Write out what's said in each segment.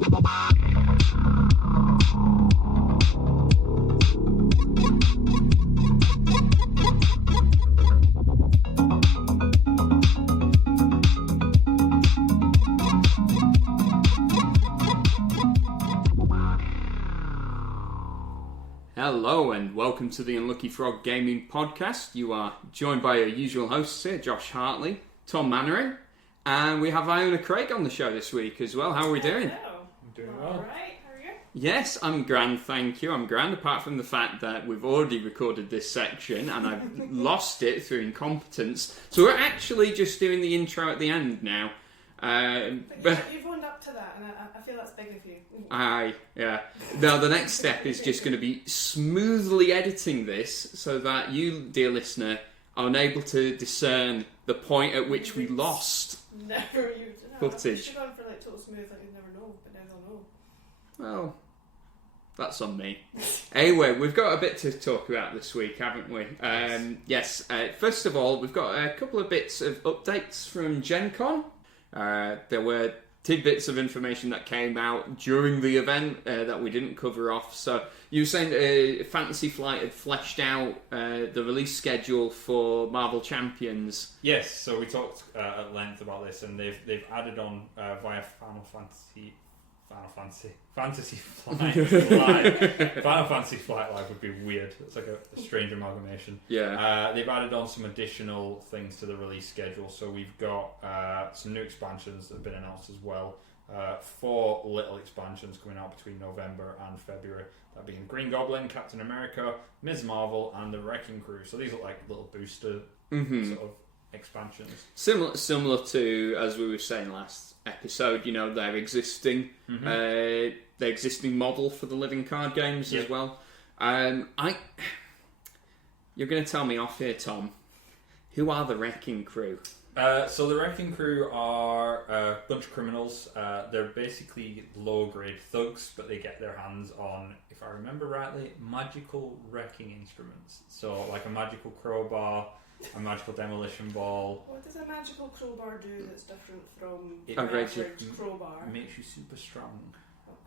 Hello and welcome to the Unlucky Frog Gaming Podcast. You are joined by your usual hosts here, Josh Hartley, Tom Mannering, and we have Iona Craig on the show this week as well. How are we doing? Hello. I'm doing well. Alright, how are you? Yes, I'm grand, thank you. I'm grand, apart from the fact that we've already recorded this section and I've lost it through incompetence. So we're actually just doing the intro at the end now. But you've owned up to that, and I feel that's big of you. Aye, yeah. Now the next step is just going to be smoothly editing this so that you, dear listener, are unable to discern the point at which we lost Never you footage. Should have gone for like total smooth, like you'd never know, but now they'll know. Well, that's on me. Anyway, we've got a bit to talk about this week, haven't we? Yes. First of all, we've got a couple of bits of updates from Gen Con. There were tidbits of information that came out during the event that we didn't cover off. So you were saying Fantasy Flight had fleshed out the release schedule for Marvel Champions. Yes, so we talked at length about this, and they've added on via Final Fantasy Flight Live. Final Fantasy Flight Live would be weird. It's like a strange amalgamation. Yeah. They've added on some additional things to the release schedule. So we've got some new expansions that have been announced as well. 4 little expansions coming out between November and February. That being Green Goblin, Captain America, Ms. Marvel, and the Wrecking Crew. So these look like little booster sort of expansions. Similar to, as we were saying last episode, you know, their existing model for the living card games as well. You're going to tell me off here, Tom. Who are the Wrecking Crew? So the Wrecking Crew are a bunch of criminals. They're basically low-grade thugs, but they get their hands on, if I remember rightly, magical wrecking instruments. So like a magical crowbar, a magical demolition ball. What does a magical crowbar do that's different from It an makes average crowbar? Makes you super strong.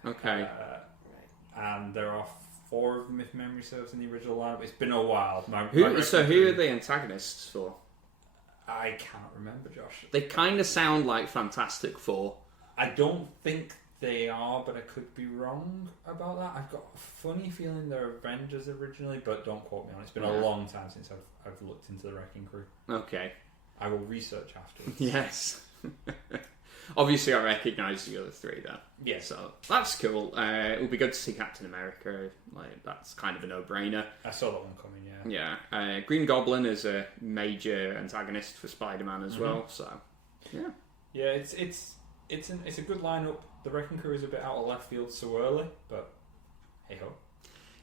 Okay. Right. And there are 4 of them, if memory serves, in the original lineup. It's been a while. Who are the antagonists for? I can't remember, Josh. They kind of sound like Fantastic Four. I don't think they are, but I could be wrong about that. I've got a funny feeling they're Avengers originally, but don't quote me on it. It's been a long time since I've looked into the Wrecking Crew. Okay. I will research afterwards. Yes. Obviously, I recognise the other 3 though. Yeah. So that's cool. It would be good to see Captain America. Like that's kind of a no-brainer. I saw that one coming. Yeah. Yeah. Green Goblin is a major antagonist for Spider-Man as well. So yeah. Yeah. It's a good lineup. The Wrecking Crew is a bit out of left field so early, but hey ho.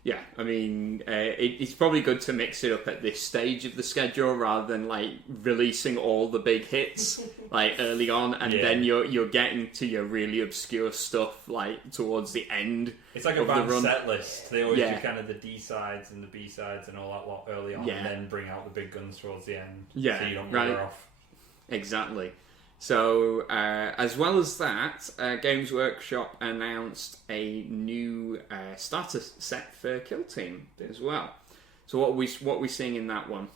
Yeah, I mean, it's probably good to mix it up at this stage of the schedule rather than like releasing all the big hits like early on, and then you're getting to your really obscure stuff like towards the end. It's like a band set list. They always do kind of the D sides and the B sides and all that lot early on, and then bring out the big guns towards the end. Yeah, so you don't wander off. Exactly. So, as well as that, Games Workshop announced a new starter set for Kill Team as well. So, what are we seeing in that one?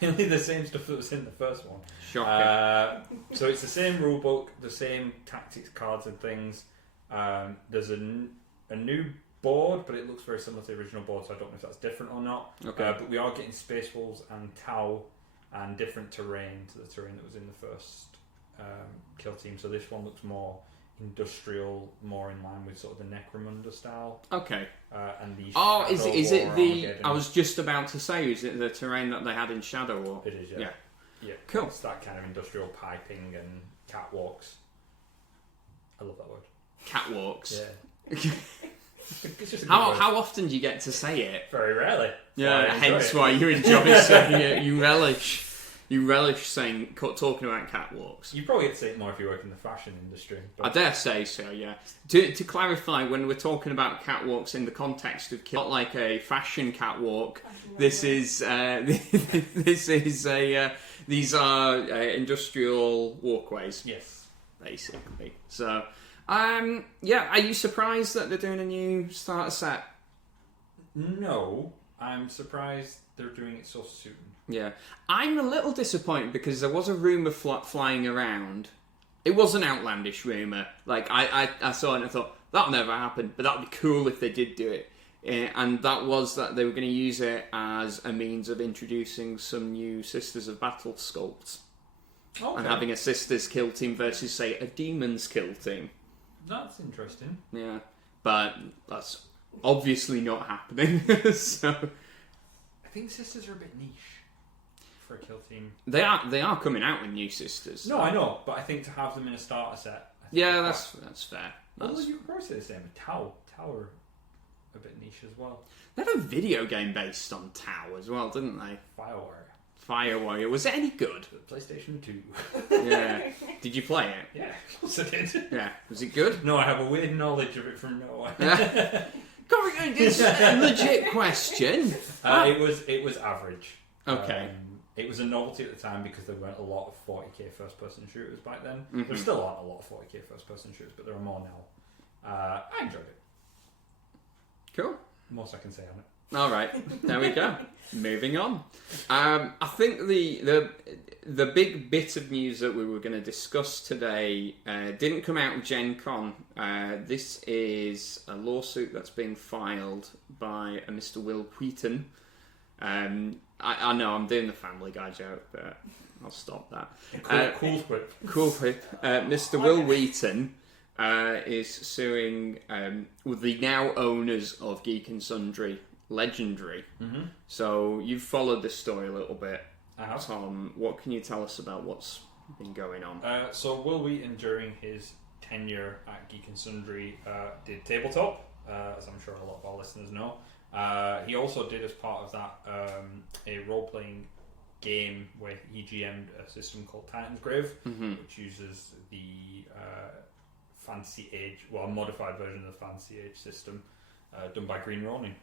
Mainly the same stuff that was in the first one. Shocking. So it's the same rulebook, the same tactics cards and things. There's a new board, but it looks very similar to the original board, so I don't know if that's different or not. Okay. But we are getting Space Wolves and Tau and different terrain to the terrain that was in the first Kill Team. So this one looks more industrial, more in line with sort of the Necromunda style. Okay. And the is it the? Armageddon. I was just about to say, is it the terrain that they had in Shadow War? It is, yeah. Yeah. Cool. It's that kind of industrial piping and catwalks. I love that word. Catwalks. Yeah. It's just How often do you get to say it? Very rarely. Yeah, hence why you enjoy saying it. You relish saying talking about catwalks. You probably get to say it more if you work in the fashion industry. But... I dare say so. Yeah. To clarify, when we're talking about catwalks in the context of not like a fashion catwalk, these are industrial walkways. Yes, basically. So. Yeah, are you surprised that they're doing a new starter set? No, I'm surprised they're doing it so soon. Yeah. I'm a little disappointed because there was a rumour flying around. It was an outlandish rumour. Like, I saw it and I thought, that'll never happen, but that'd be cool if they did do it. And that was that they were going to use it as a means of introducing some new Sisters of Battle sculpts. Okay. And having a Sisters kill team versus, say, a Demons kill team. That's interesting. Yeah. But that's obviously not happening. So I think Sisters are a bit niche for a kill team. They are coming out with new Sisters. No, I know, but I think to have them in a starter set... Yeah, that's fair. Although you could probably say the same with Tower a bit niche as well. They had a video game based on Tau as well, didn't they? Firewire. Firewire. Was it any good? The PlayStation 2. Yeah. Did you play it? Yeah, of course I did. Yeah. Was it good? No, I have a weird knowledge of it from nowhere. It's a legit question. It was average. Okay. It was a novelty at the time because there weren't a lot of 40k first-person shooters back then. Mm-hmm. There still aren't a lot of 40k first-person shooters, but there are more now. I enjoyed it. Cool. Most I can say on it. All right, there we go. Moving on. I think the big bit of news that we were going to discuss today didn't come out of Gen Con. This is a lawsuit that's been filed by a Mr. Wil Wheaton. I know I'm doing the Family Guy joke, but I'll stop that. Cool whip. Cool whip. Mr. Wil Wheaton is suing the now owners of Geek and Sundry, Legendary. Mm-hmm. So you've followed this story a little bit. I have. Tom, what can you tell us about what's been going on? So Wil Wheaton, during his tenure at Geek and Sundry, did tabletop, as I'm sure a lot of our listeners know. He also did, as part of that, a role-playing game where he GM'd a system called Titan's Grave, which uses the Fantasy Age, a modified version of the Fantasy Age system done by Green Ronin.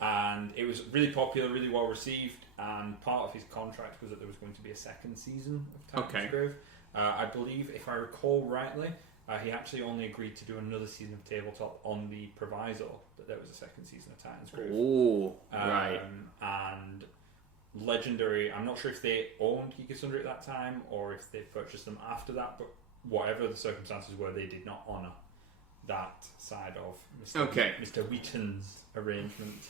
And it was really popular, really well received, and part of his contract was that there was going to be a second season of Titan's Grave. I believe, if I recall rightly, he actually only agreed to do another season of Tabletop on the proviso that there was a second season of Titan's Grave. Oh, right. And Legendary, I'm not sure if they owned Geek and Sundry at that time or if they purchased them after that, but whatever the circumstances were, they did not honour that side of Mr. Wheaton's arrangement.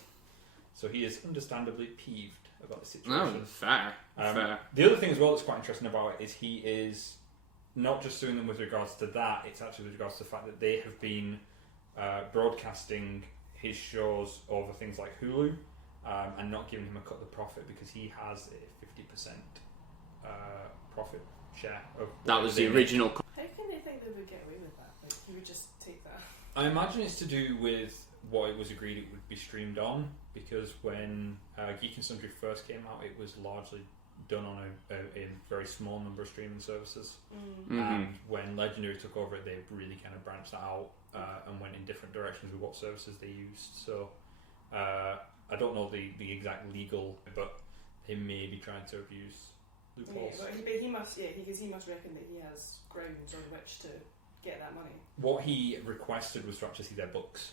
So he is understandably peeved about the situation. Oh, fair. Fair. The other thing as well that's quite interesting about it is he is not just suing them with regards to that, it's actually with regards to the fact that they have been broadcasting his shows over things like Hulu and not giving him a cut of the profit because he has a 50% profit share of that was the original. How can they think they would get away with that? Like, he would just take that. I imagine it's to do with what it was agreed it would be streamed on, because when Geek and Sundry first came out, it was largely done on a very small number of streaming services. And when Legendary took over it, they really kind of branched that out and went in different directions with what services they used. So I don't know the exact legal, but they may be trying to abuse loopholes. Yeah, but he must, because he must reckon that he has grounds on which to get that money. What he requested was to actually see their books,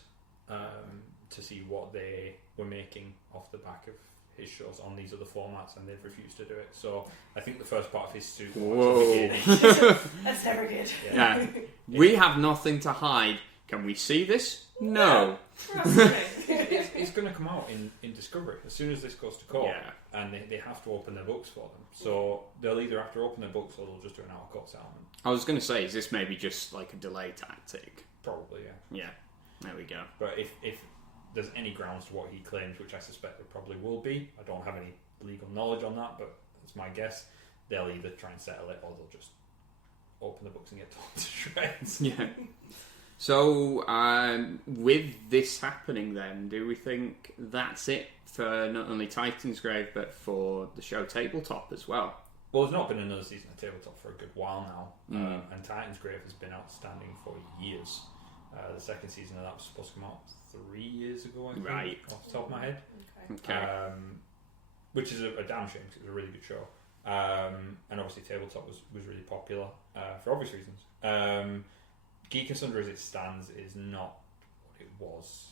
to see what they were making off the back of his shows on these other formats, and they've refused to do it. So I think the first part of his suit That's never good. Yeah. We have nothing to hide. Can we see this? No. It's going to come out in Discovery as soon as this goes to court, and they have to open their books for them. So they'll either have to open their books or they'll just do an out-of-court settlement. I was going to say, is this maybe just like a delay tactic? Probably, yeah. Yeah, there we go. But if there's any grounds to what he claims, which I suspect there probably will be, I don't have any legal knowledge on that, but it's my guess, they'll either try and settle it or they'll just open the books and get torn to shreds. Yeah. So, with this happening then, do we think that's it for not only Titan's Grave, but for the show Tabletop as well? Well, there's not been another season of Tabletop for a good while now, and Titan's Grave has been outstanding for years. The second season of that was supposed to come out 3 years ago, I think, off the top of my head. Okay. Which is a damn shame because it was a really good show. And obviously Tabletop was really popular for obvious reasons. Geek and Sundry as it stands is not what it was.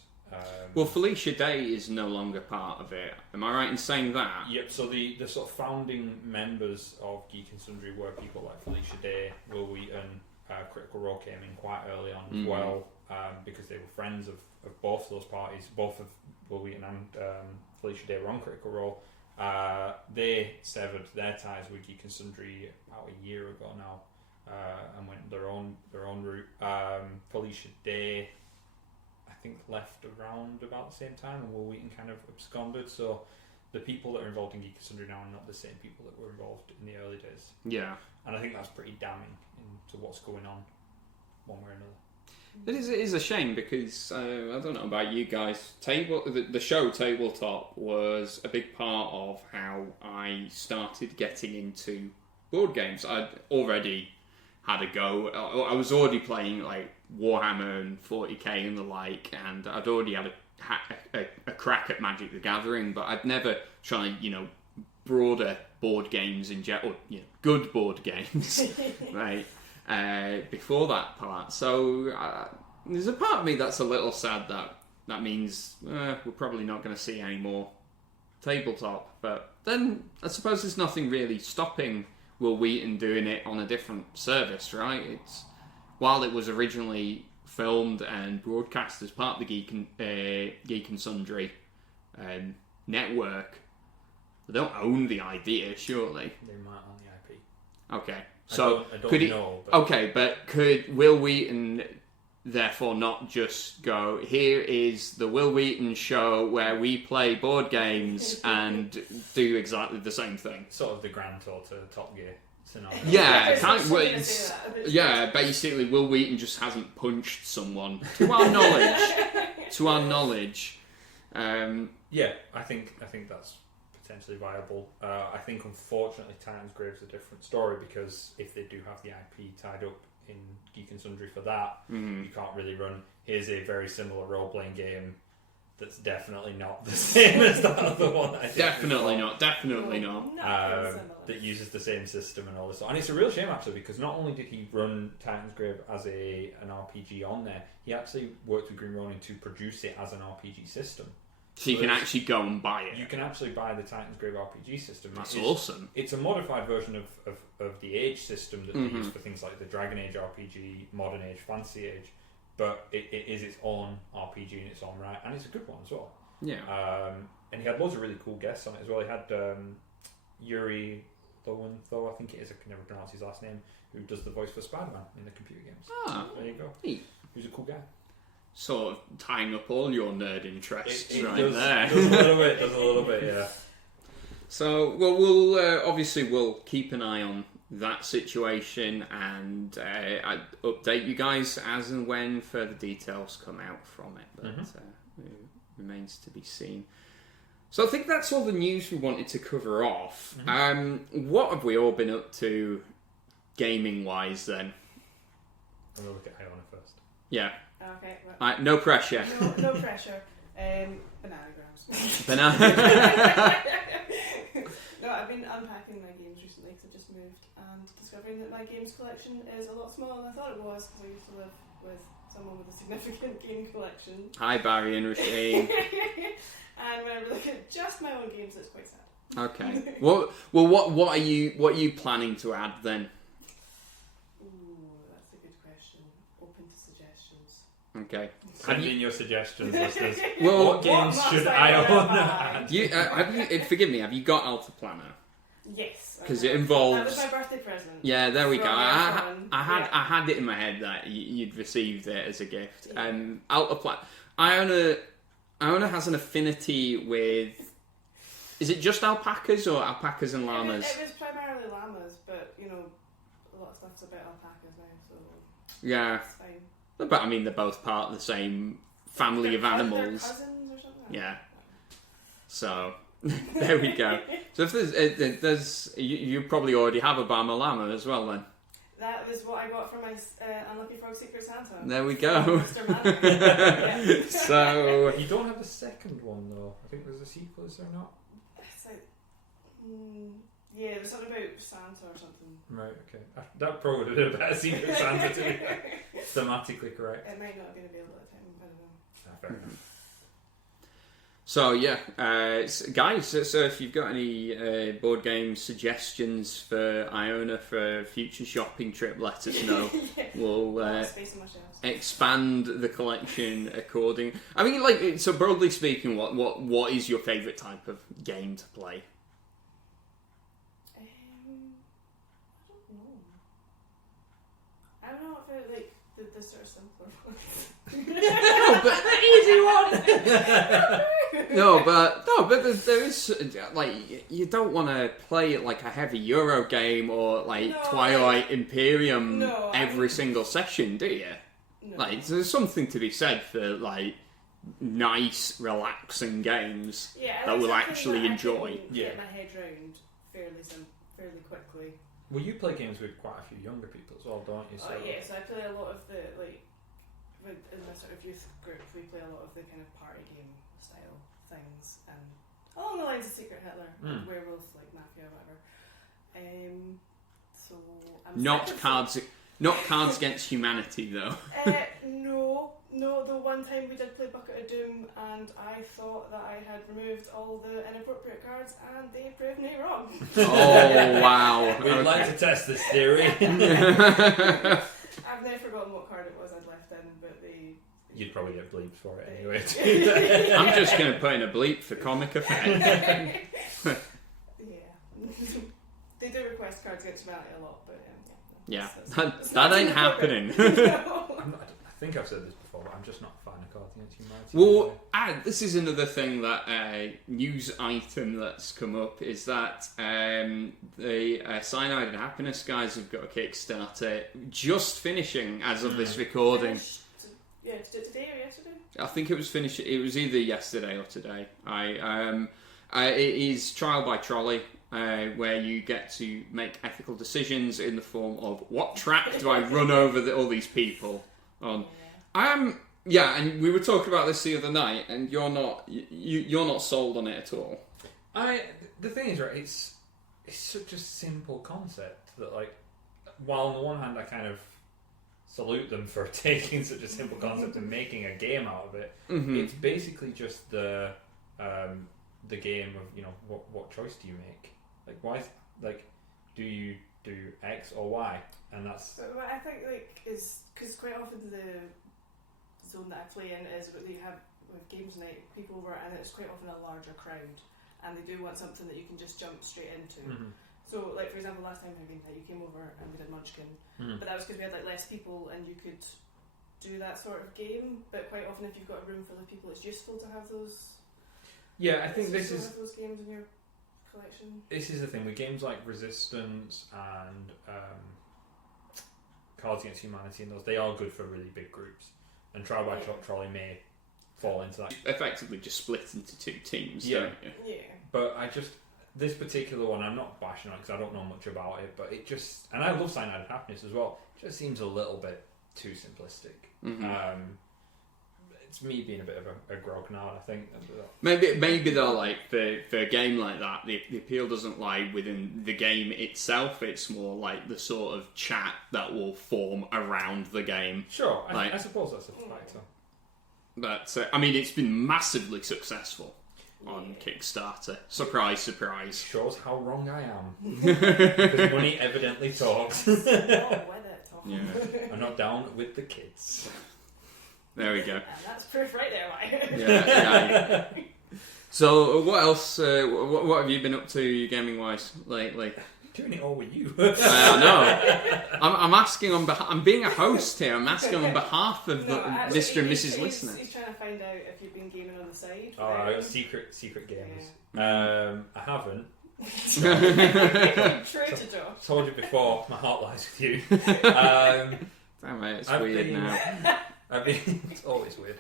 Well, Felicia Day is no longer part of it. Am I right in saying that? Yep, so the sort of founding members of Geek and Sundry were people like Felicia Day, Wil Wheaton, Critical Role came in quite early on as well, because they were friends of both those parties. Both of Wil Wheaton and Felicia Day were on Critical Role. They severed their ties with Geek and Sundry about a year ago now, and went their own route. Felicia Day, I think, left around about the same time, and Wil Wheaton kind of absconded. So the people that are involved in Geek and Sundry now are not the same people that were involved in the early days. Yeah. And I think that's pretty damning into what's going on, one way or another. It is a shame because I don't know about you guys. The show Tabletop was a big part of how I started getting into board games. I'd already had a go. I was already playing like Warhammer and 40k and the like, and I'd already had a crack at Magic the Gathering, but I'd never tried, broader board games in general, good board games, right? Before that part. So there's a part of me that's a little sad that means we're probably not going to see any more Tabletop. But then I suppose there's nothing really stopping Wil Wheaton doing it on a different service, right? While it was originally filmed and broadcast as part of the Geek and Sundry network, they don't own the idea, surely. They might own the IP. Okay. So I don't could know. But... Okay, but could Wil Wheaton therefore not just go, here is the Wil Wheaton show where we play board games and do exactly the same thing? Sort of the Grand Tour to Top Gear scenario. Yeah, basically Wil Wheaton just hasn't punched someone, to our knowledge. Yeah, I think that's potentially viable. I think unfortunately Titan's Grave's a different story, because if they do have the IP tied up in Geek and Sundry for that, you can't really run, here's a very similar role-playing game that's definitely not the same as that other one. Definitely not. That uses the same system and all this. And it's a real shame, actually, because not only did he run Titan's Grave as an RPG on there, he actually worked with Green Ronin to produce it as an RPG system. So you can actually go and buy it. You can actually buy the Titan's Grave RPG system. That's awesome. It's a modified version of the Age system that they use for things like the Dragon Age RPG, Modern Age, Fantasy Age, but it is its own RPG in its own right, and it's a good one as well. Yeah. And he had loads of really cool guests on it as well. He had Yuri Lowenthal, I think it is, I can never pronounce his last name, who does the voice for Spider-Man in the computer games. Ah, there you go. Neat. Who's a cool guy. Sort of tying up all your nerd interests It right does, there. Does a little bit, yeah. So, well, we'll keep an eye on that situation and I update you guys as and when further details come out from it. But it remains to be seen. So I think that's all the news we wanted to cover off. What have we all been up to gaming-wise then? I'm going to look at Iona first. Yeah. Okay. Well, no pressure. No pressure. Bananagrams. No, I've been unpacking my games recently because I've just moved and discovering that my games collection is a lot smaller than I thought it was, because I used to live with someone with a significant game collection. Hi, Barry and Rasheen. And when I look at just my own games, it's quite sad. Okay. What are you planning to add then? Ooh, that's a good question. Open to suggestions. Okay. Send in your suggestions, listeners. Well, what games should Iona add? Forgive me, have you got Alta Planner? Yes. Because it involves... That was my birthday present. Yeah, there we go. I I had it in my head that you'd received it as a gift. Alta Planner... Iona has an affinity with... Is it just alpacas or alpacas and llamas? It was primarily llamas, but, a lot of stuff's about alpacas now, so... Yeah. It's fine. But I mean, they're both part of the same family of animals. They're cousins or something? Yeah. So, there we go. So if there's you probably already have a Bama llama as well then. That was what I got for my Unlucky Frog Secret Santa. There we go. Yeah. So... You don't have a second one though. I think there's a sequel, is there not? It's like... yeah, there was something about Santa or something. Right, okay. That probably would have been a better Secret Santa to me. Thematically correct. It might not have been available at the time. I don't know. Fair enough. So yeah, guys. So if you've got any board game suggestions for Iona for a future shopping trip, let us know. We'll Space on my shelves. expand the collection according. I mean, like, so broadly speaking, what is your favourite type of game to play? I don't know if like the sort of simpler ones. No, but there is like you don't want to play like a heavy Euro game or like No, Twilight Imperium No, every single session, do you? No. Like, there's something to be said for like nice, relaxing games Yeah, that we'll something actually that I enjoy. can Yeah. get my head round fairly quickly. Well, you play games with quite a few younger people as well, don't you? Oh yeah, so I play a lot of the in my sort of youth group, we play a lot of the kind of party game style things, and along the lines of Secret Hitler, like Werewolf, like Mafia, whatever. So I'm Not second cards. Not Cards Against Humanity, though. No, the one time we did play Bucket of Doom, and I thought that I had removed all the inappropriate cards, and they proved me wrong. Oh, wow. We'd like to test this theory. I've never forgotten what card it was I'd left in, but they... You'd probably get bleeped for it anyway. I'm just going to put in a bleep for comic effect. Yeah. They do request Cards Against Humanity a lot, but Yeah, that's that not ain't inappropriate. happening. No. I think I've said this before, but I'm just not a fan of Cards Against Humanity. Well, this is another thing that news item that's come up is that the Cyanide and Happiness guys have got a Kickstarter just finishing as of this recording. Yeah, today or yesterday? I think it was finished. It was either yesterday or today. It is Trial by Trolley, where you get to make ethical decisions in the form of what track do I run over all these people on. Yeah, and we were talking about this the other night, and you're not sold on it at all. The thing is, right, it's such a simple concept that, like, while on the one hand I kind of salute them for taking such a simple concept and making a game out of it, it's basically just the game of, you know, what choice do you make? Like, why? Like, do you do X or Y? And that's. But what I think is because quite often the zone that I play in is what they have with games night, people over, and it's quite often a larger crowd, and they do want something that you can just jump straight into. So, like, for example, last time you came over and we did Munchkin, but that was because we had like less people and you could do that sort of game. But quite often, if you've got a room full of people, it's useful to have those. Yeah, I think this is have those games in your collection. This is the thing with games like Resistance and Cards Against Humanity, and those, they are good for really big groups. And Trial by Trolley may fall into that. Effectively, just split into two teams, Yeah. don't you? Yeah. But this particular one, I'm not bashing on it because I don't know much about it, but it just, and I love Cyanide and Happiness as well, it just seems a little bit too simplistic. It's me being a bit of a grognard, I think. Maybe though, like for a game like that, the appeal doesn't lie within the game itself. It's more like the sort of chat that will form around the game. Sure, Like, I suppose that's a factor. But I mean, it's been massively successful on Kickstarter. Surprise, surprise. Shows how wrong I am. Because money evidently talks. With it, Tom. Yeah. I'm not down with the kids. There we go. And that's proof right there, right? Yeah. So, what else? What have you been up to gaming wise lately? Doing it all with you. I know. I'm asking on behalf. I'm being a host here. I'm asking on behalf of actually, Mr. and Mrs. Listener. He's trying to find out if you've been gaming on the side. Secret games. I haven't. True to Josh. Told you before, my heart lies with you. Damn it, it's weird now. It's always weird.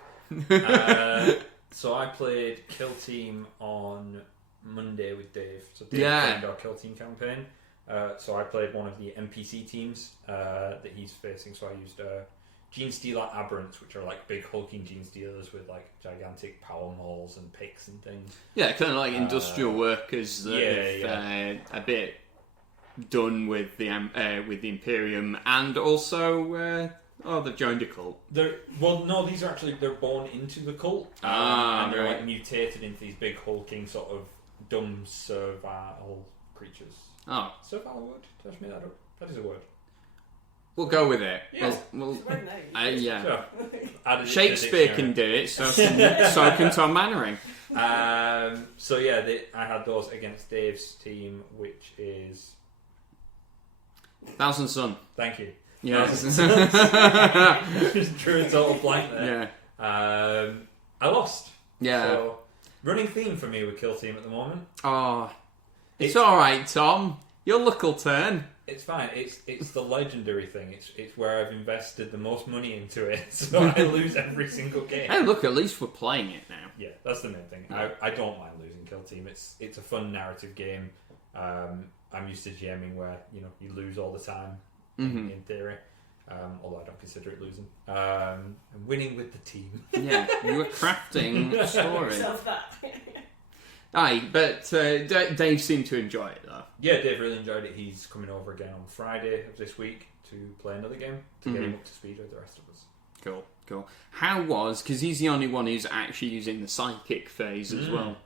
So I played Kill Team on Monday with Dave. So Dave played our Kill Team campaign. So I played one of the NPC teams that he's facing. So I used Gene Stealer Aberrants, which are like big hulking Gene Stealers with like gigantic power mauls and picks and things. Yeah, kind of like industrial workers that have a bit done with the Imperium and also Oh, they've joined a cult. No, these are actually, they're born into the cult. And they're like mutated into these big hulking sort of dumb servile creatures. Oh. Servile a word? Did I make that up? That is a word. We'll go with it. Yeah. We'll, It's a word now. yeah. Sure. Added it to the Shakespeare dictionary. can do it, so can Tom Mannering. So yeah, I had those against Dave's team, which is... Thousand Sun. Thank you. Yeah. Just drew a total blank there. Yeah. I lost. Yeah. So, running theme for me with Kill Team at the moment. Oh. It's alright, Tom. Your luck will turn. It's fine. It's the legendary thing. It's where I've invested the most money into it, so I lose every single game. Hey, look, at least we're playing it now. Yeah, that's the main thing. I don't mind losing Kill Team. It's a fun narrative game. I'm used to GMing where you lose all the time in theory. Although I don't consider it losing. I'm winning with the team. Yeah, you were crafting a story. Yourself that. Aye, but Dave seemed to enjoy it though. Yeah, Dave really enjoyed it. He's coming over again on Friday of this week to play another game to get him up to speed with the rest of us. Cool. How was, because he's the only one who's actually using the psychic phase as well.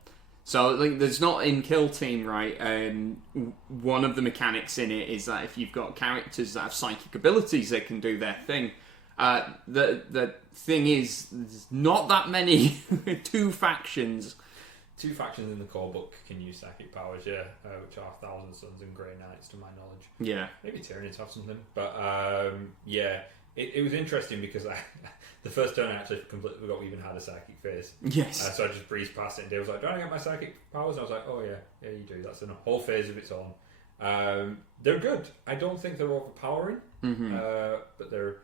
So like, there's not in Kill Team, right? One of the mechanics in it is that if you've got characters that have psychic abilities, they can do their thing. The thing is, there's not that many. Two factions in the core book can use psychic powers, which are Thousand Suns and Grey Knights, to my knowledge. Yeah. Maybe Tyranids have something, but it was interesting because the first turn I actually completely forgot we even had a psychic phase. Yes. So I just breezed past it, and Dave was like, "Do I get my psychic powers?" And I was like, "Oh yeah, you do. That's a whole phase of its own." They're good. I don't think they're overpowering, but they're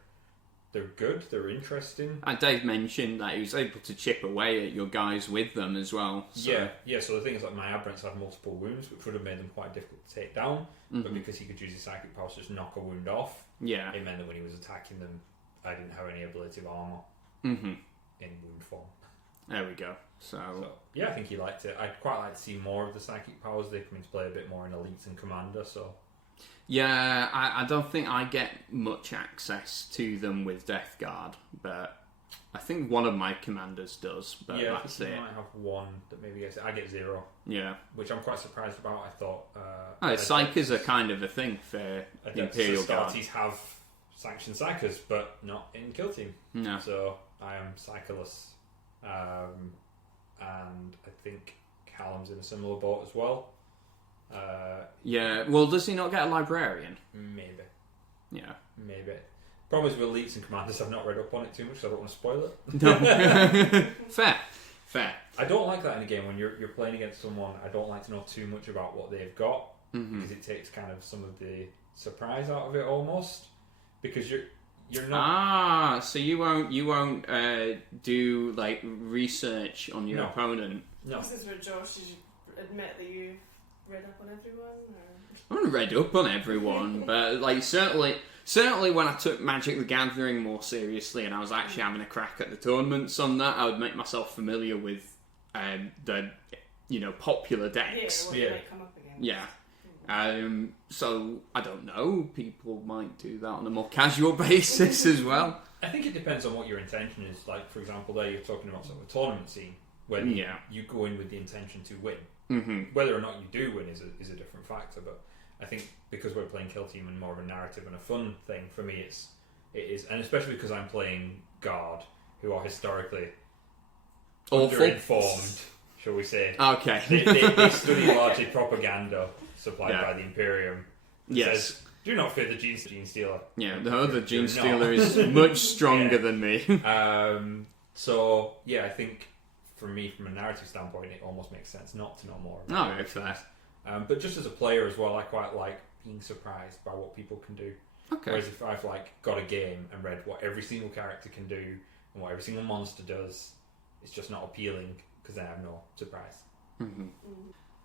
good. They're interesting. And Dave mentioned that he was able to chip away at your guys with them as well. So. Yeah. So the thing is, like, my Aberrants had multiple wounds, which would have made them quite difficult to take down. But because he could use his psychic powers to just knock a wound off, it meant that when he was attacking them, I didn't have any ablative armor in wound form. There we go. So yeah, I think he liked it. I'd quite like to see more of the psychic powers. They come into play a bit more in Elites and Commander. So yeah, I don't think I get much access to them with Death Guard, but I think one of my commanders does. But yeah, that's I think it. you might have one that maybe gets it. I get 0. Yeah, which I'm quite surprised about. I thought Psychers are kind of a thing for the Imperial Guard. Astartes have sanctioned Psychers, but not in Kill Team. No. So I am Psycholess. And I think Callum's in a similar boat as well. Yeah, well, does he not get a librarian? Maybe. Yeah. Maybe. Problem is with Elites and Commanders, I've not read up on it too much, so I don't want to spoil it. No. Fair. I don't like that in a game when you're playing against someone. I don't like to know too much about what they've got because it takes kind of some of the surprise out of it almost. Because you're not. So you won't do like research on your opponent. No. This is where Josh, did you admit that you read up on everyone? I haven't read up on everyone, but like certainly when I took Magic the Gathering more seriously and I was actually having a crack at the tournaments on that, I would make myself familiar with the popular decks. Yeah, what might come up again. Yeah. So I don't know. People might do that on a more casual basis as well. I think it depends on what your intention is. Like, for example, there you're talking about sort of a tournament scene where you go in with the intention to win. Whether or not you do win is a different factor. But I think because we're playing Kill Team and more of a narrative and a fun thing, for me it is, and especially because I'm playing Guard, who are historically underinformed, shall we say. Okay. They study largely propaganda supplied by the Imperium. Yes. Says, do not fear the Gene Stealer. Yeah, the other Gene Stealer is much stronger than me. So, yeah, I think for me, from a narrative standpoint, it almost makes sense not to know more about it. Fair. But just as a player as well, I quite like being surprised by what people can do. Okay. Whereas if I've got a game and read what every single character can do and what every single monster does, it's just not appealing because then I have no surprise.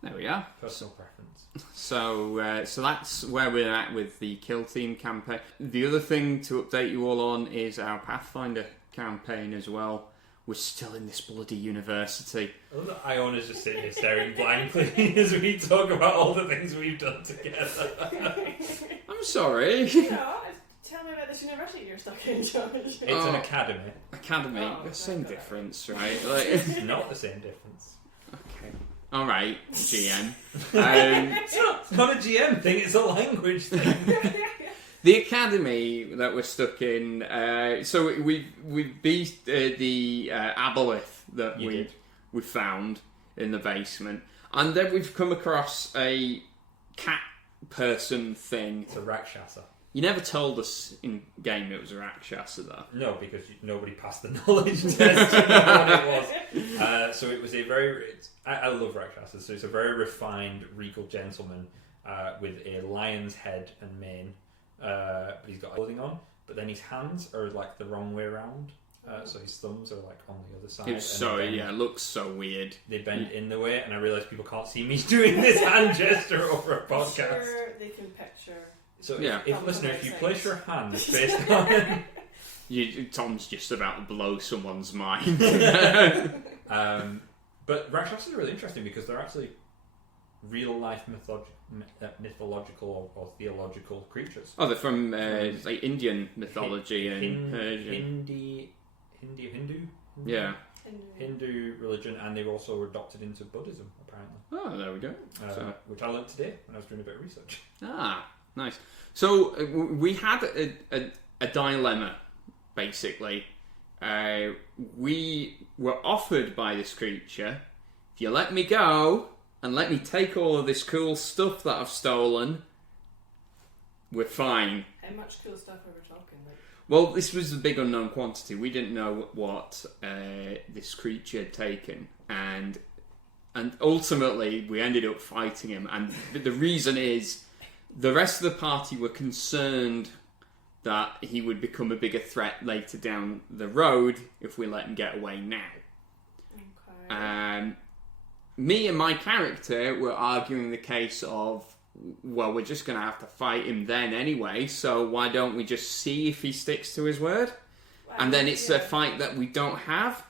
There we are. Personal preference. So that's where we're at with the Kill Team campaign. The other thing to update you all on is our Pathfinder campaign as well. We're still in this bloody university. I love that Iona's just sitting here staring blankly as we talk about all the things we've done together. I'm sorry. To tell me about this university you're stuck in, George. It's an academy. Academy, Oh, the same okay. difference, right? Like, It's not the same difference. okay. All right, GM. It's not a GM thing, it's a language thing. The academy that we're stuck in. So we beat the aboleth that we found in the basement, and then we've come across a cat person thing. It's a Rakshasa. You never told us in game it was a Rakshasa, though. No, because nobody passed the knowledge test to know what it was. So it was a very... I love Rakshasas. So it's a very refined, regal gentleman with a lion's head and mane. But he's got clothing on. But then his hands are like the wrong way around. So his thumbs are like on the other side. It looks so weird. They bend in the way, and I realise people can't see me doing this hand gesture over a podcast. Sure, they can picture. So Yeah. if you place your hand face on... Tom's just about to blow someone's mind. But Rakshasas are really interesting because they're actually real-life mythological or theological creatures. Oh, they're from like Indian mythology and Persian. Hindu? Yeah. Hindu religion, and they were also adopted into Buddhism, apparently. Oh, there we go. Which I learned today when I was doing a bit of research. Ah, nice. So we had a dilemma, basically. We were offered by this creature, if you let me go and let me take all of this cool stuff that I've stolen, we're fine. How much cool stuff are we talking? Like, Well, this was a big unknown quantity. We didn't know what this creature had taken, and ultimately we ended up fighting him. And the reason is the rest of the party were concerned that he would become a bigger threat later down the road if we let him get away now. okay. Me and my character were arguing the case of, well, we're just going to have to fight him then anyway, so why don't we just see if he sticks to his word? And then it's a fight that we don't have.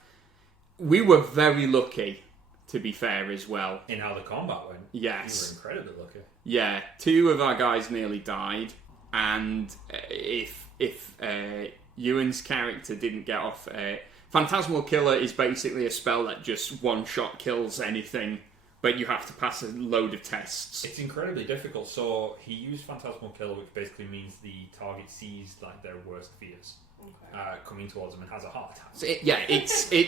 We were very lucky, to be fair, as well. In how the combat went. Yes. You were incredibly lucky. Yeah, 2 of our guys nearly died, and if Ewan's character didn't get off... Phantasmal Killer is basically a spell that just one-shot kills anything, but you have to pass a load of tests. It's incredibly difficult. So he used Phantasmal Killer, which basically means the target sees like their worst fears coming towards them and has a heart attack. So it's the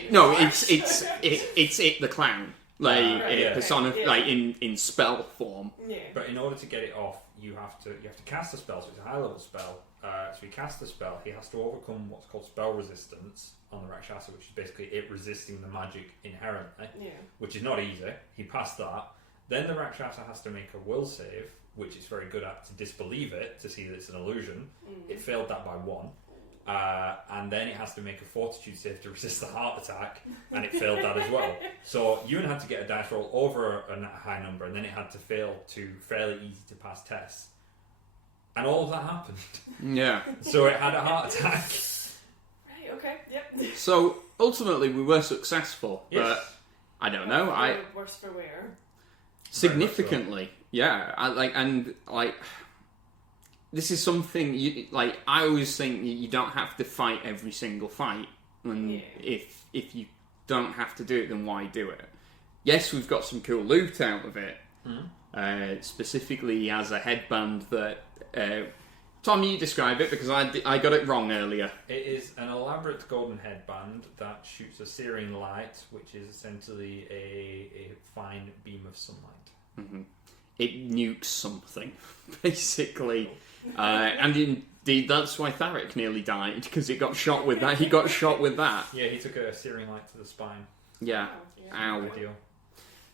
clown, like in spell form. Yeah. But in order to get it off, you have to cast a spell. So it's a high level spell. So he casts the spell. He has to overcome what's called spell resistance on the Rakshasa, which is basically it resisting the magic inherently, which is not easy. He passed that. Then the Rakshasa has to make a will save, which it's very good at, to disbelieve it, to see that it's an illusion. It failed that by 1. And then it has to make a fortitude save to resist the heart attack, and it failed that as well. So Ewan had to get a dice roll over a high number, and then it had to fail to fairly easy to pass tests. And all of that happened. Yeah. So it had a heart attack. Right, okay, yep. So ultimately we were successful, Yes. but I don't know. Worse for wear. Significantly, yeah. This is something I always think you don't have to fight every single fight, and if you don't have to do it, then why do it? Yes, we've got some cool loot out of it. Specifically, he has a headband that. Tom, you describe it because I got it wrong earlier. It is an elaborate golden headband that shoots a searing light, which is essentially a fine beam of sunlight. Mm-hmm. It nukes something, basically. And indeed, that's why Tharic nearly died, because he got shot with that. He got shot with that. Yeah, he took a searing light to the spine. Yeah. Ow. Ideal.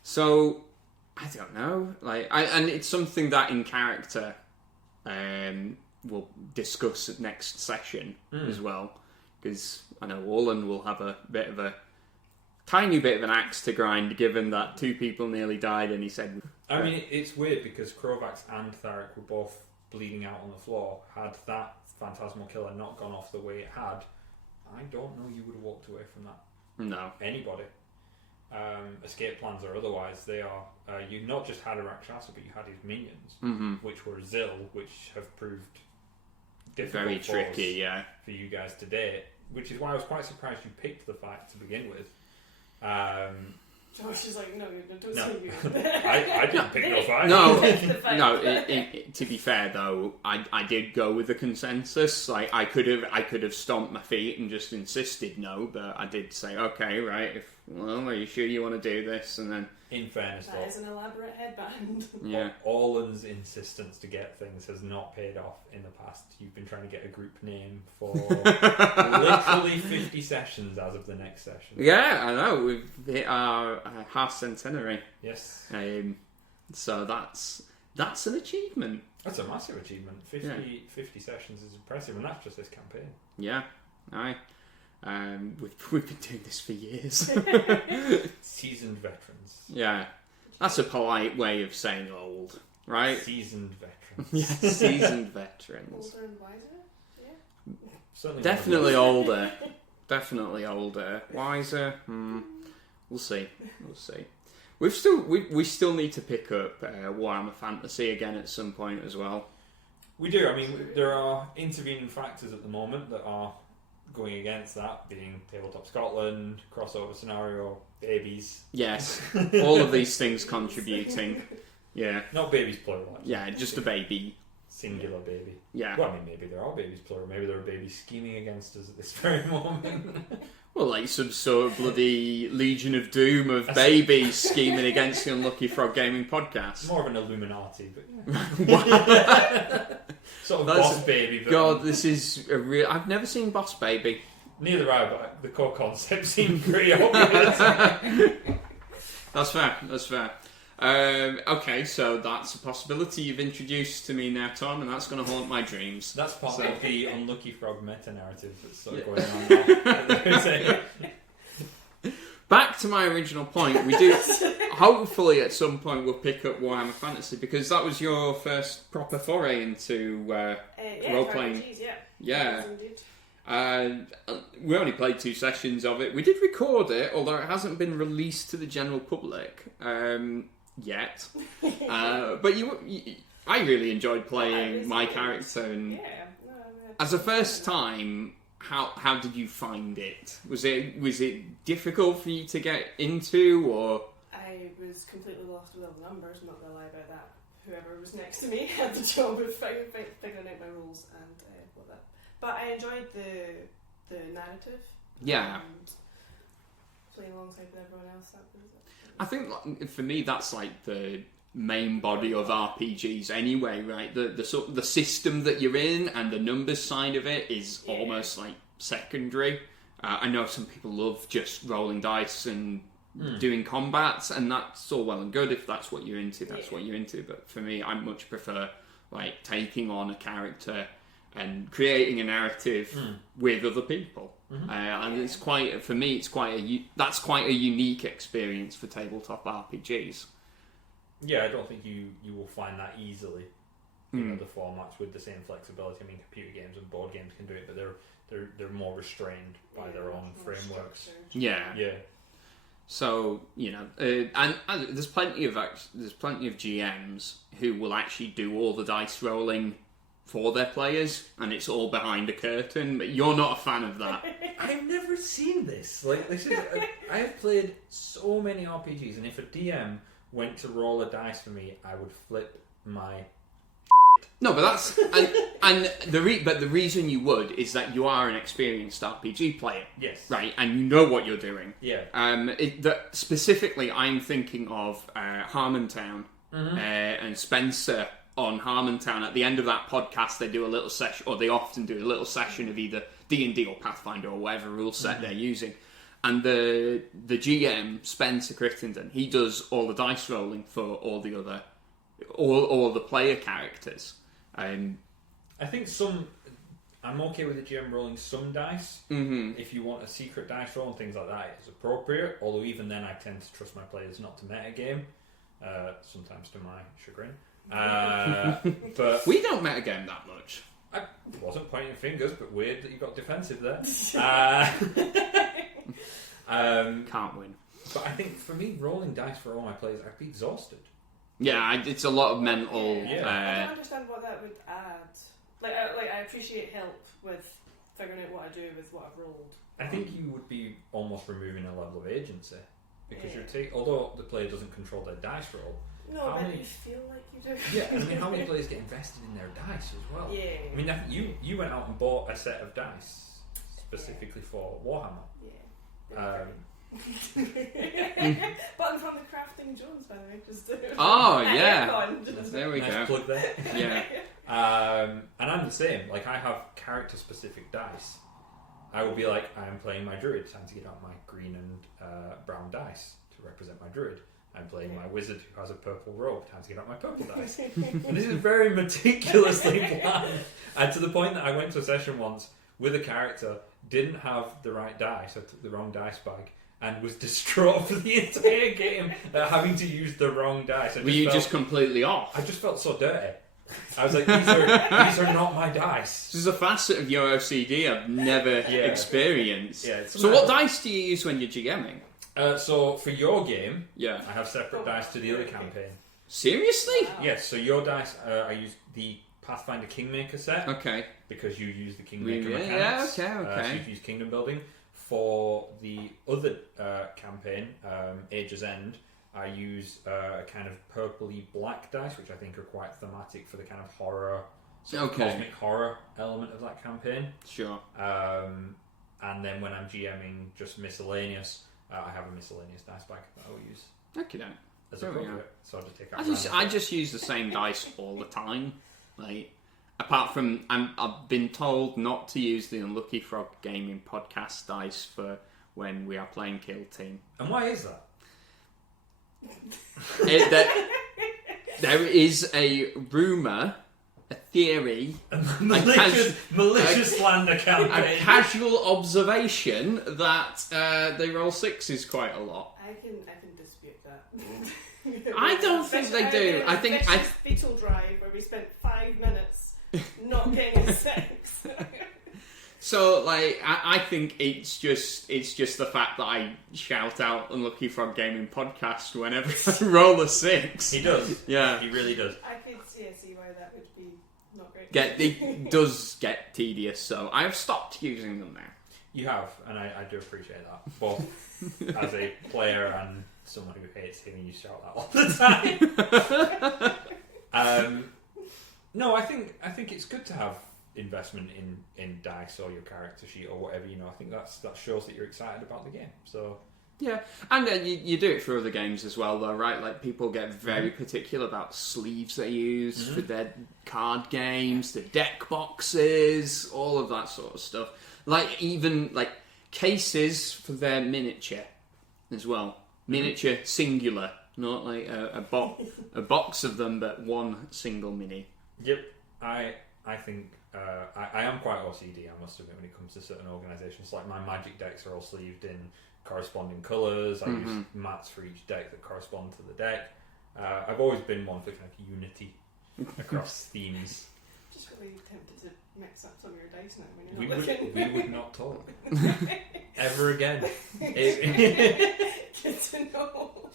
So, I don't know. And it's something that in character we'll discuss at next session as well, because I know Orlan will have a tiny bit of an axe to grind, given that 2 people nearly died, and he said... I mean, it's weird, because Krovax and Tharic were both bleeding out on the floor. Had that Phantasmal Killer not gone off the way it had, I don't know you would have walked away from that. No. Anybody. Escape plans or otherwise, they are... you not just had a Rakshasa, but you had his minions, which were Zil, which have proved difficult very for tricky. us, Yeah. for you guys today, which is why I was quite surprised you picked the fight to begin with. Josh is like, no, don't No. say you. I didn't pick no fight. No, The fight. no. To be fair though, I did go with the consensus. Like I could have stomped my feet and just insisted no, but I did say okay, right. Are you sure you want to do this? And then, In fairness, That though, is an elaborate headband. yeah, Orland's insistence to get things has not paid off in the past. You've been trying to get a group name for literally 50 sessions as of the next session. yeah. I know we've hit our half centenary. Yes. So that's an achievement. That's a massive achievement. 50 sessions is impressive, and that's just this campaign. Yeah, aye. We've been doing this for years. Seasoned veterans. Yeah, that's a polite way of saying old, right? Seasoned veterans. Yeah, seasoned veterans. Older and wiser? Yeah. Certainly Definitely older. Definitely older. Wiser. We'll see. We'll see. We still need to pick up Warhammer Fantasy again at some point as well. We do. I mean, there are intervening factors at the moment that are going against that, being Tabletop Scotland, crossover scenario, babies. Yes, all of these things contributing. Yeah, Not babies plural, actually. yeah, just a baby. Singular baby. Yeah. Well, I mean, maybe there are babies plural. Maybe there are babies scheming against us at this very moment. Well, like some sort of bloody Legion of Doom of babies scheming against the Unlucky Frog Gaming podcast. More of an Illuminati, but sort of That's- boss baby. But God, this is a real. I've never seen Boss Baby. neither have I, but the core concept seemed pretty obvious. That's fair. That's fair. Okay, so that's a possibility you've introduced to me now, Tom, and that's going to haunt my dreams. That's part So- of the Unlucky Frog meta narrative that's sort of Yeah. going on now. Back to my original point, we do. Hopefully, at some point, we'll pick up Warhammer Fantasy because that was your first proper foray into role-playing. RPGs, yeah. Yeah. Yes, indeed. We only played 2 sessions of it. We did record it, although it hasn't been released to the general public yet. But I really enjoyed playing my character, and Yeah. No, I mean, as a first time, how did you find it? Was it difficult for you to get into, or? I was completely lost with all the numbers, I'm not going to lie about that. Whoever was next to me had the job of figuring out my rules and what that. But I enjoyed the narrative. Yeah. And playing alongside with everyone else. I think like, for me that's like the main body of RPGs anyway, right? The sort of the system that you're in and the numbers side of it is almost like secondary. I know some people love just rolling dice and doing combats, and that's all well and good if that's what you're into. That's what you're into. But for me, I much prefer like taking on a character and creating a narrative with other people. And it's quite, for me, that's quite a unique experience for tabletop RPGs. Yeah, I don't think you will find that easily in other formats with the same flexibility. I mean, computer games and board games can do it, but they're more restrained by their own frameworks. Structured. Yeah. So and there's plenty of GMs who will actually do all the dice rolling for their players, and it's all behind a curtain. But you're not a fan of that. I've never seen this. Like, this is. I have played so many RPGs, and if a DM went to roll a dice for me, I would flip my. No, but that's but the reason you would is that you are an experienced RPG player, Yes. right? And you know what you're doing. Yeah. Specifically, I'm thinking of Harmontown and Spencer on Harmontown. At the end of that podcast, they do a little session, or they often do a little session of either D&D or Pathfinder or whatever rule set they're using. And the GM, Spencer Crittenden, he does all the dice rolling for all the other, all the player characters. I think I'm okay with the GM rolling some dice. If you want a secret dice roll and things like that, it's appropriate. Although even then, I tend to trust my players not to metagame, sometimes to my chagrin. But We don't metagame that much. I wasn't pointing fingers, but weird that you got defensive there. Can't win. But I think for me, rolling dice for all my players, I'd be exhausted. Yeah, it's a lot of mental. I don't understand what that would add. I appreciate help with figuring out what I do with what I've rolled. I think you would be almost removing a level of agency because although the player doesn't control their dice roll. No, but you feel like you do. Yeah, I mean, how many players get invested in their dice as well? Yeah. I mean, you went out and bought a set of dice specifically for Warhammer. Yeah. Button from the Crafting Jones, by the way. Just there we go. Plug there. Yeah. And I'm the same. Like, I have character-specific dice. I will be like, I am playing my druid. Time to get out my green and brown dice to represent my druid. I'm playing my wizard who has a purple robe. Time to get out my purple dice. And this is very meticulously planned. And to the point that I went to a session once with a character, didn't have the right dice, I took the wrong dice bag, and was distraught for the entire game at having to use the wrong dice. Were you just completely off? I just felt so dirty. I was like, these are not my dice. This is a facet of your OCD I've never experienced. Yeah, so what dice do you use when you're GMing? So for your game, I have separate dice to the other campaign. Seriously? Wow. Yes, so your dice, I use the Pathfinder Kingmaker set. Okay. Because you use the Kingmaker mechanics. Yeah, okay. So you use Kingdom Building. For the other campaign, Age's End, I use a kind of purpley black dice, which I think are quite thematic for the kind of horror, cosmic horror element of that campaign. Sure. And then when I'm GMing just miscellaneous, I have a miscellaneous dice bag that I will use. Okay, then. As appropriate. So I just take out I just use the same dice all the time. Like, apart from, I've been told not to use the Unlucky Frog Gaming podcast dice for when we are playing Kill Team. And why is that? There is a rumour, a theory, malicious slander campaign. a casual observation that they roll sixes quite a lot. I can dispute that. I don't think they do. I think Beetle Drive where we spent 5 minutes not getting a six. So, like, I think it's just the fact that I shout out Unlucky Frog Gaming Podcast whenever I roll a six. He does. Yeah. He really does. I could see why that would be not great. It does get tedious, so I have stopped using them now. You have, and I do appreciate that. Both as a player and someone who hates hearing you shout that all the time. No, I think it's good to have investment in dice or your character sheet or whatever, I think that shows that you're excited about the game. So yeah, and you do it for other games as well, though, right? Like, people get very particular about sleeves they use for their card games, the deck boxes, all of that sort of stuff. Like, even like cases for their miniature as well. Miniature singular, not like a box of them, but one single mini. Yep, I think I am quite OCD, I must admit, when it comes to certain organisations. Like, my Magic decks are all sleeved in corresponding colours. I use mats for each deck that correspond to the deck. I've always been one for kind of unity across themes. Just really tempted to mix up some of your dice now when you're We not looking. would not talk ever again. Good to know.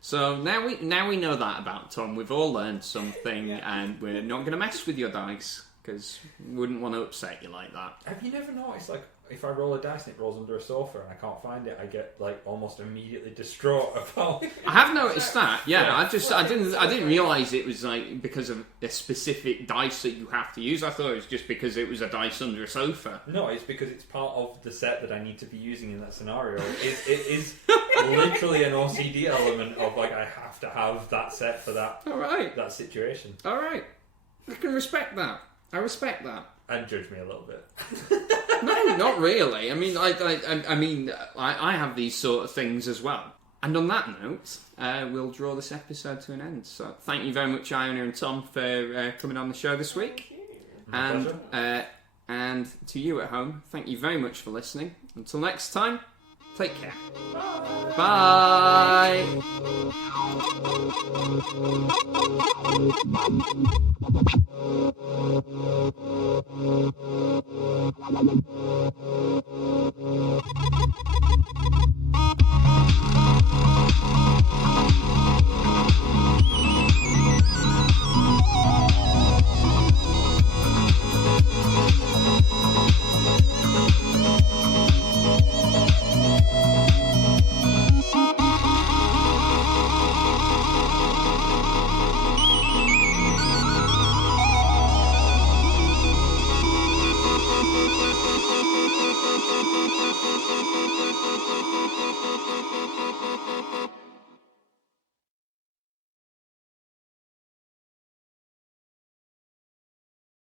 So now we know that about Tom. We've all learned something, and we're not going to mess with your dice because we wouldn't want to upset you like that. Have you never noticed, like, if I roll a dice and it rolls under a sofa and I can't find it, I get like almost immediately distraught about. I have noticed that. Yeah, I didn't realise it was like because of a specific dice that you have to use. I thought it was just because it was a dice under a sofa. No, it's because it's part of the set that I need to be using in that scenario. It is literally an OCD element of, like, I have to have that set for that. All right. That situation. All right. I can respect that. I respect that. And judge me a little bit. No, not really. I mean, I have these sort of things as well. And on that note, we'll draw this episode to an end. So thank you very much, Iona and Tom, for coming on the show this week. My pleasure. And to you at home, thank you very much for listening. Until next time, take care. Bye. Bye.